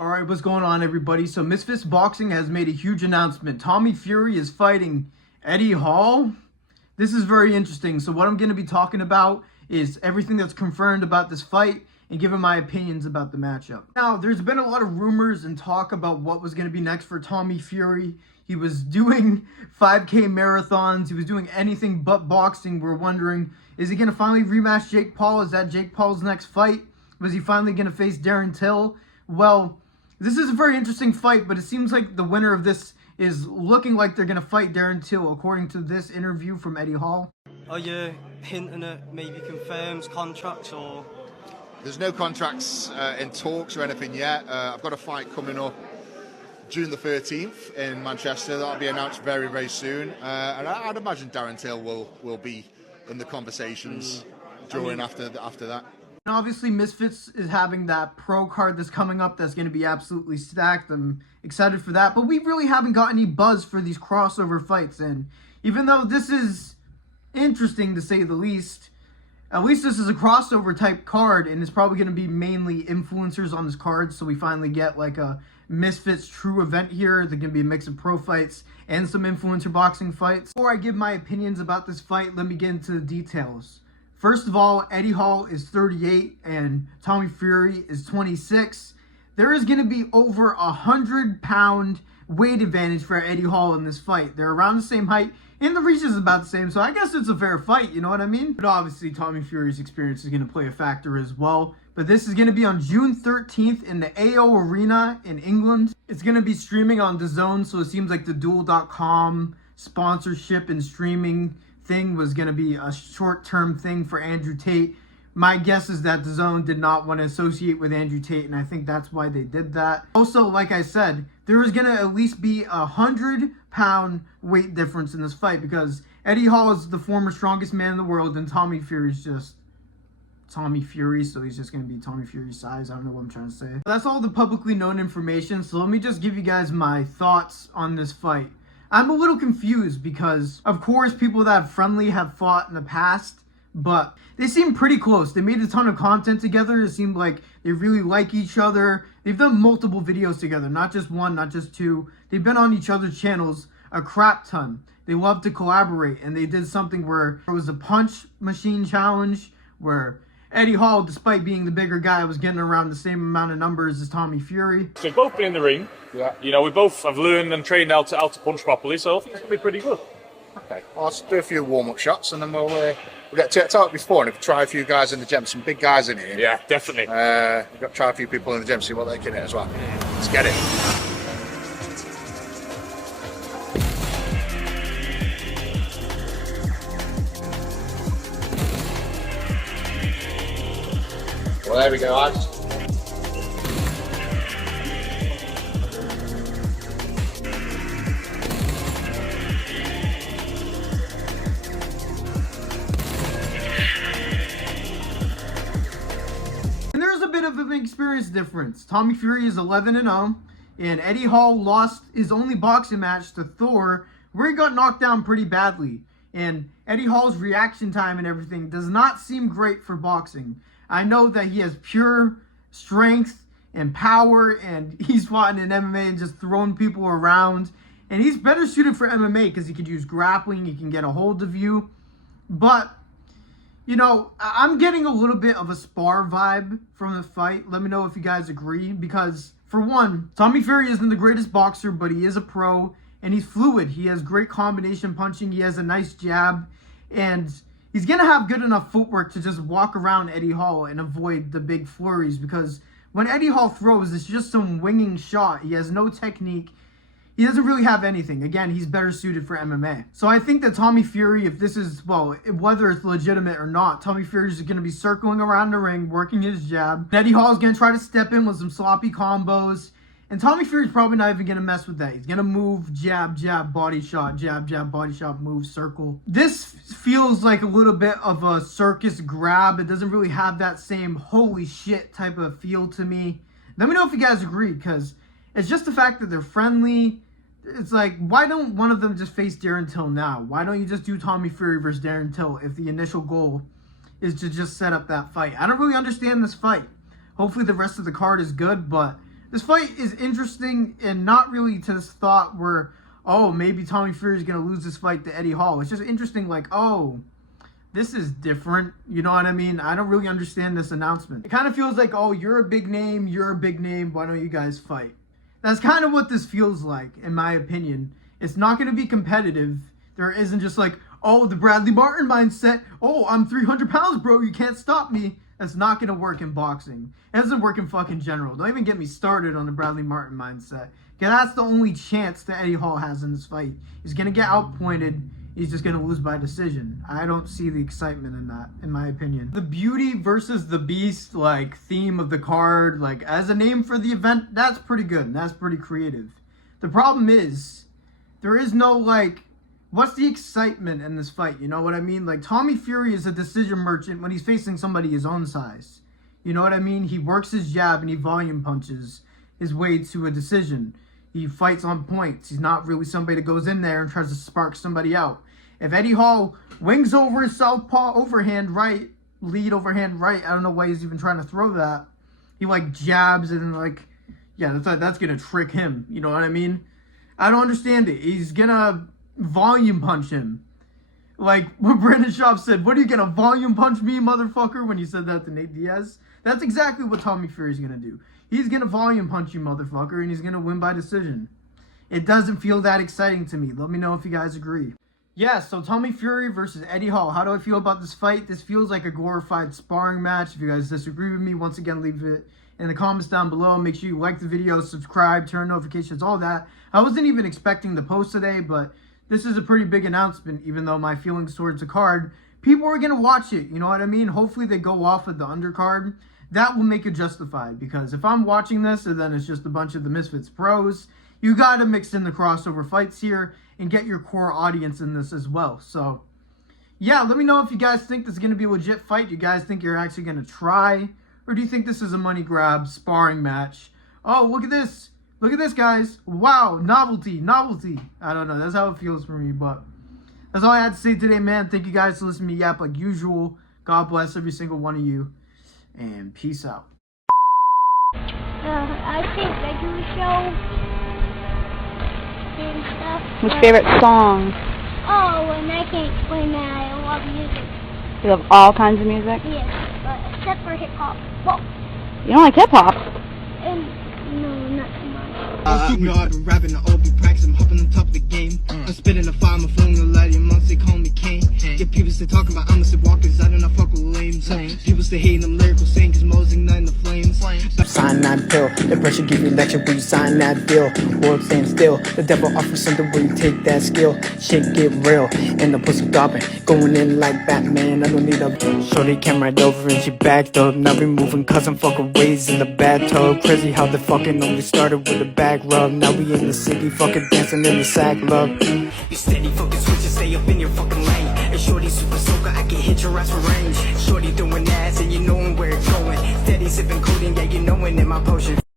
All right, what's going on, everybody? So Misfits Boxing has made a huge announcement. Tommy Fury is fighting Eddie Hall. This is very interesting. So what I'm going to be talking about is everything that's confirmed about this fight and giving my opinions about the matchup. Now, there's been a lot of rumors and talk about what was going to be next for Tommy Fury. He was doing 5K marathons. He was doing anything but boxing. We're wondering, is he going to finally rematch Jake Paul? Is that Jake Paul's next fight? Was he finally going to face Darren Till? Well, this is a very interesting fight, but it seems like the winner of this is looking like they're going to fight Darren Till, according to this interview from Eddie Hall. Are you hinting at maybe confirms contracts or...? There's no contracts in talks or anything yet. I've got a fight coming up June the 13th in Manchester. That'll be announced very, very soon. And I'd imagine Darren Till will be in the conversations after that. And obviously, Misfits is having that pro card that's coming up that's going to be absolutely stacked. I'm excited for that. But we really haven't got any buzz for these crossover fights. And even though this is interesting to say the least, at least this is a crossover type card. And it's probably going to be mainly influencers on this card. So we finally get like a Misfits true event here. There's going to be a mix of pro fights and some influencer boxing fights. Before I give my opinions about this fight, let me get into the details. First of all, Eddie Hall is 38 and Tommy Fury is 26. There is going to be over 100-pound weight advantage for Eddie Hall in this fight. They're around the same height and the reach is about the same, so I guess it's a fair fight, you know what I mean? But obviously, Tommy Fury's experience is going to play a factor as well. But this is going to be on June 13th in the AO Arena in England. It's going to be streaming on DAZN, so it seems like the Duel.com sponsorship and streaming thing was going to be a short-term thing for Andrew Tate. My guess is that DAZN did not want to associate with Andrew Tate, and I think that's why they did that. Also, like I said, there is going to at least be 100-pound weight difference in this fight because Eddie Hall is the former strongest man in the world, and Tommy Fury is just Tommy Fury, so he's just going to be Tommy Fury's size. I don't know what I'm trying to say. That's all the publicly known information, so let me just give you guys my thoughts on this fight. I'm a little confused because, of course, people that have friendly have fought in the past, but they seem pretty close. They made a ton of content together. It seemed like they really like each other. They've done multiple videos together, not just one, not just two. They've been on each other's channels a crap ton. They love to collaborate, and they did something where it was a punch machine challenge where Eddie Hall, despite being the bigger guy, was getting around the same amount of numbers as Tommy Fury. So we've both been in the ring. Yeah. You know, we both have learned and trained how to punch properly, so I think it's going to be pretty good. Okay. Well, let's do a few warm-up shots and then we'll get to talk before and try a few guys in the gym. Some big guys in here. Yeah, definitely. We've got to try a few people in the gym, see what they can hit as well. Let's get it. Well, there we go, lads. And there's a bit of an experience difference. Tommy Fury is 11-0, and Eddie Hall lost his only boxing match to Thor, where he got knocked down pretty badly. And Eddie Hall's reaction time and everything does not seem great for boxing. I know that he has pure strength and power, and he's fought in MMA and just thrown people around. And he's better suited for MMA because he could use grappling, he can get a hold of you. But, you know, I'm getting a little bit of a spar vibe from the fight. Let me know if you guys agree. Because, for one, Tommy Fury isn't the greatest boxer, but he is a pro, and he's fluid. He has great combination punching. He has a nice jab, and he's going to have good enough footwork to just walk around Eddie Hall and avoid the big flurries because when Eddie Hall throws, it's just some winging shot. He has no technique. He doesn't really have anything. Again, he's better suited for MMA. So I think that Tommy Fury, if this is, well, whether it's legitimate or not, Tommy Fury is going to be circling around the ring, working his jab. Eddie Hall is going to try to step in with some sloppy combos. And Tommy Fury's probably not even going to mess with that. He's going to move, jab, jab, body shot, jab, jab, body shot, move, circle. This feels like a little bit of a circus grab. It doesn't really have that same holy shit type of feel to me. Let me know if you guys agree, because it's just the fact that they're friendly. It's like, why don't one of them just face Darren Till now? Why don't you just do Tommy Fury versus Darren Till if the initial goal is to just set up that fight? I don't really understand this fight. Hopefully the rest of the card is good, but This fight is interesting and not really to this thought where, oh, maybe Tommy Fury is going to lose this fight to Eddie Hall. It's just interesting, like, oh, this is different. You know what I mean? I don't really understand this announcement. It kind of feels like, oh, you're a big name. Why don't you guys fight? That's kind of what this feels like, in my opinion. It's not going to be competitive. There isn't just like, oh, the Bradley Martin mindset. Oh, I'm 300 pounds, bro. You can't stop me. That's not going to work in boxing. It doesn't work in fucking general. Don't even get me started on the Bradley Martin mindset. Because that's the only chance that Eddie Hall has in this fight. He's going to get outpointed. He's just going to lose by decision. I don't see the excitement in that, in my opinion. The Beauty versus the Beast, like, theme of the card, like, as a name for the event, that's pretty good. That's pretty creative. The problem is, there is no, like, what's the excitement in this fight? You know what I mean? Like, Tommy Fury is a decision merchant when he's facing somebody his own size. You know what I mean? He works his jab and he volume punches his way to a decision. He fights on points. He's not really somebody that goes in there and tries to spark somebody out. If Eddie Hall wings over his southpaw overhand right, lead overhand right, I don't know why he's even trying to throw that. He, like, jabs and, like, yeah, that's going to trick him. You know what I mean? I don't understand it. He's going to volume punch him. Like what Brandon Schaub said, what are you going to volume punch me, motherfucker, when he said that to Nate Diaz? That's exactly what Tommy Fury's going to do. He's going to volume punch you, motherfucker, and he's going to win by decision. It doesn't feel that exciting to me. Let me know if you guys agree. Yeah, so Tommy Fury versus Eddie Hall. How do I feel about this fight? This feels like a glorified sparring match. If you guys disagree with me, once again, leave it in the comments down below. Make sure you like the video, subscribe, turn notifications, all that. I wasn't even expecting the post today, but this is a pretty big announcement, even though my feelings towards the card, people are going to watch it, you know what I mean? Hopefully they go off of the undercard. That will make it justified, because if I'm watching this and then it's just a bunch of the Misfits pros, you got to mix in the crossover fights here and get your core audience in this as well. So, yeah, let me know if you guys think this is going to be a legit fight. Do you guys think you're actually going to try? Or do you think this is a money grab sparring match? Oh, look at this. Look at this, guys. Wow, novelty. I don't know. That's how it feels for me, but that's all I had to say today, man. Thank you guys for listening to me yap like usual. God bless every single one of you, and peace out. I think regular show and stuff. What's your favorite song? Oh, and I can't explain that. I love music. You love all kinds of music? Yes, but except for hip hop. Well, You don't like hip hop? and no, not too much. No, I've been rapping, I'll be practicing, I'm hopping on top of the game. I'm spitting the fire, I'm flowing the light, your months they call me Kane. Get people stay talking about I'm a walkers, I do not fuck with lames. People stay hating them lyrical saying, cause Mo's igniting the flames. Sign that bill, the pressure give you lecture when you sign that bill. World stand still, the devil offers something where you take that skill. Shit get real, and the pussy gobbing, going in like Batman. I don't need a shorty came right over and she backed up. Now we moving cause I'm fucking ways in the bathtub. Crazy how the fucking only started with a back rub. Now we in the city fucking dancing in the sack love. You steady fucking switch and stay up in your fucking lane. And shorty super soaker, I can hit your ass for range. Shorty doing ass and you knowin' where it's going. Steady sipping codeine, yeah you knowin' in my potion.